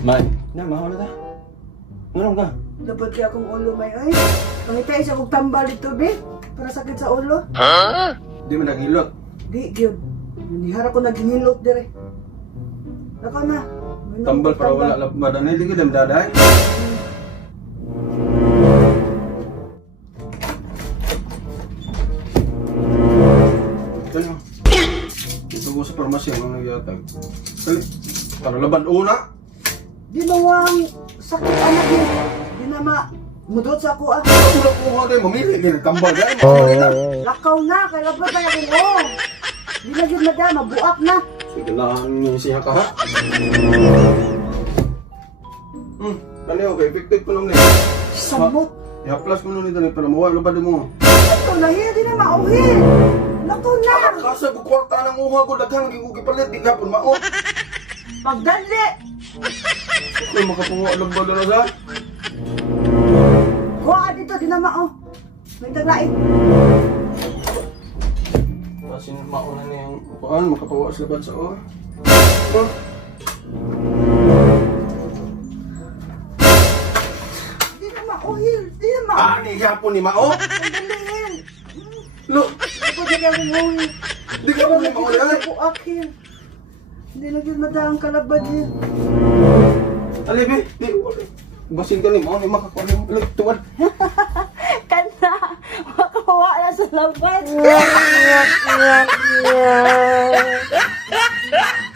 May, na, mahal na ta. Ano ka? Dapat kaya akong ulo may ay. Pangitay siya kong tambal dito, be. Para sakit sa ulo. Di man nagilot. Di, gyud. Nanihara ko naghingilot dire. Naka na. Minom Tambal ko para wala labadan. Hindi ka dam daday. Ano? Ito ko sa farmasya ang nagyatag. Kali, para laban una. Di mawang sakit anak niya. Di na mudot sa ako ah. Wala ko nga tayo mamili. Kinagkambal dahil. Mamili na. Lakaw na, kay labot na akong oh. Di na yun madama, mabuak na. Sige lang siya ka ha. Kani okay, effective ko naman eh. Samot. I-plus mo nun ito para mawala ba mo. Ito na hiya, di na mauhin. Lakaw na. Kasa ko kwarta ng uha ko, daghang ko gipalit, di ka po mao. Pagdali. Ay, makapunga lang ba na sa? Kuha dito, di na mao. May taglain. Kasi mauna na yung kuhaan, makapawa sa laban sa oha. Di na mauhin. Di na mauhin. Ah, ni hapon ni Mao? Pagdaliin. Lo, Ako di ka mauhin. di ka pa ni Mao yan? Ako akin. Hindi na yun madaang kalabad yun. Alibi, di, basin ka ni Mao, ni makakuha ni Mao. Tuwan. Kana, makawa na sa labad.